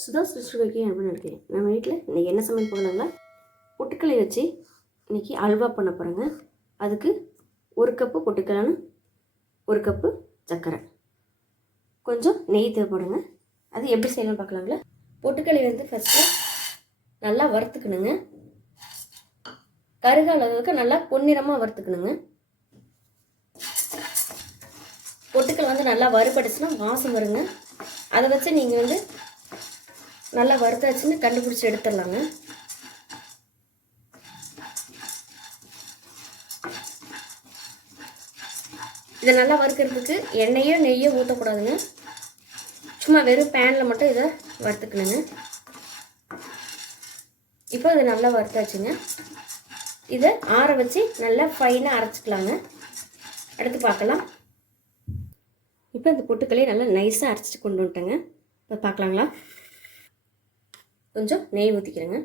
Sudha's restaurant அப்படின்னு இருக்கேன். நம்ம வீட்டில் இன்றைக்கி என்ன சமையல் பண்ணலாங்களா, பொட்டுக்கடலை வச்சு இன்றைக்கி அல்வா பண்ண போகிறேங்க. அதுக்கு 1 கப்பு பொட்டுக்கடலை, 1 கப்பு சர்க்கரை, கொஞ்சம் நெய் தேவைப்படுங்க. அது எப்படி செய்யலாம் பார்க்கலாங்களா. பொட்டுக்கடலை வந்து ஃபஸ்ட்டு நல்லா வறுத்துக்கணுங்க. கருக அளவுக்கு நல்லா பொன்னிறமாக வறுத்துக்கணுங்க. பொட்டுக்கடலை வந்து நல்லா வறுபடுச்சுன்னா வாசம் வருங்க. அதை வச்சு நீங்கள் வந்து நல்லா வறுத்தாச்சுன்னு கண்டுபிடிச்சி எடுத்துடலாங்க. இதை நல்லா வறுக்கிறதுக்கு எண்ணெயோ நெய்யோ ஊற்றக்கூடாதுங்க. சும்மா வெறும் பேனில் மட்டும் இதை வறுத்துக்கணுங்க. இப்போ இது நல்லா வறுத்தாச்சுங்க. இதை ஆற வச்சு நல்லா ஃபைனாக அரைச்சிக்கலாங்க. அடுத்து பார்க்கலாம். இப்போ இந்த பொட்டுக்கடலையை நல்லா நைஸாக அரைச்சிட்டு கொண்டு வந்துட்டேங்க. இப்போ பார்க்கலாங்களா. கொஞ்சம் நெய் ஊற்றிக்கிறேங்க.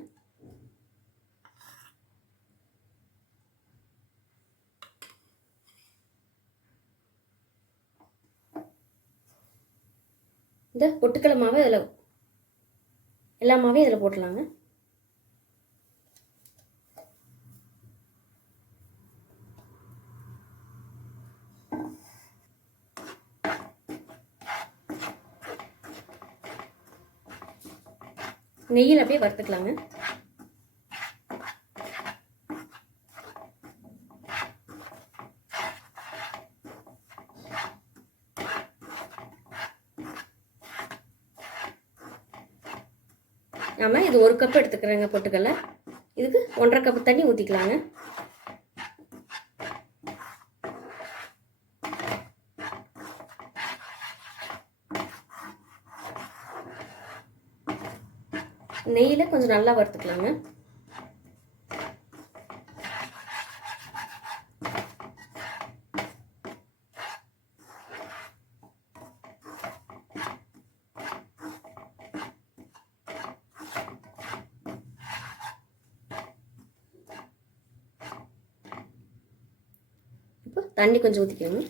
இந்த பொட்டுக்கடலை மாவை இதில் எல்லா மாவையும் இதில் போட்டுடலாங்க. நெய்யில் அப்படியே வறுத்துக்கலாங்க. நாம இது 1 கப் எடுத்துக்கிறேங்க பொட்டுக்கடலை. இதுக்கு 1.5 கப் தண்ணி ஊற்றிக்கலாங்க. நெய்யில் கொஞ்சம் நல்லா வறுத்துக்கலாங்க. இப்போ தண்ணி கொஞ்சம் ஊற்றிக்கணும்.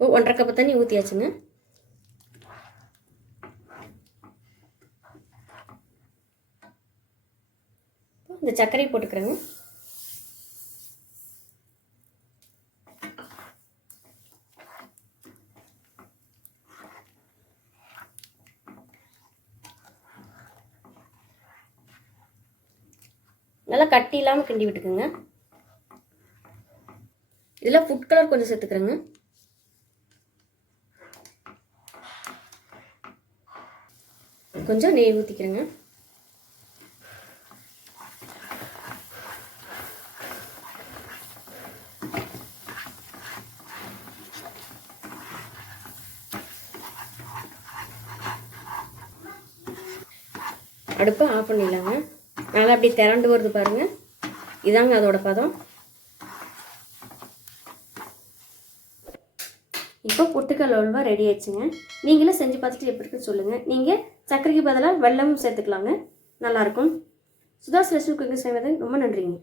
இப்போ 1.5 கப் தண்ணி ஊற்றியாச்சுங்க. இந்த சர்க்கரையை போட்டுக்கிறேங்க. நல்லா கட்டி இல்லாமல் கிண்டி விட்டுக்குங்க. இதில் ஃபுட் கலர் கொஞ்சம் சேர்த்துக்கிறேங்க. கொஞ்சம் நெய் ஊற்றிக்கிறேங்க. அடுப்பை ஆஃப் பண்ணிடலாங்க. நல்லா அப்படி திரண்டு வருது பாருங்கள். இதாங்க அதோட பதம். இப்போ பொட்டுக்கடலை அல்வா ரெடி ஆயிடுச்சுங்க. நீங்களும் செஞ்சு பார்த்துட்டு எப்படி இருக்குன்னு சொல்லுங்கள். நீங்கள் சர்க்கரைக்கு பதிலாக வெல்லமும் சேர்த்துக்கலாங்க. நல்லாயிருக்கும். சுதாஸ் ரெஸ்டாரண்ட் செய்வது ரொம்ப நன்றிங்க.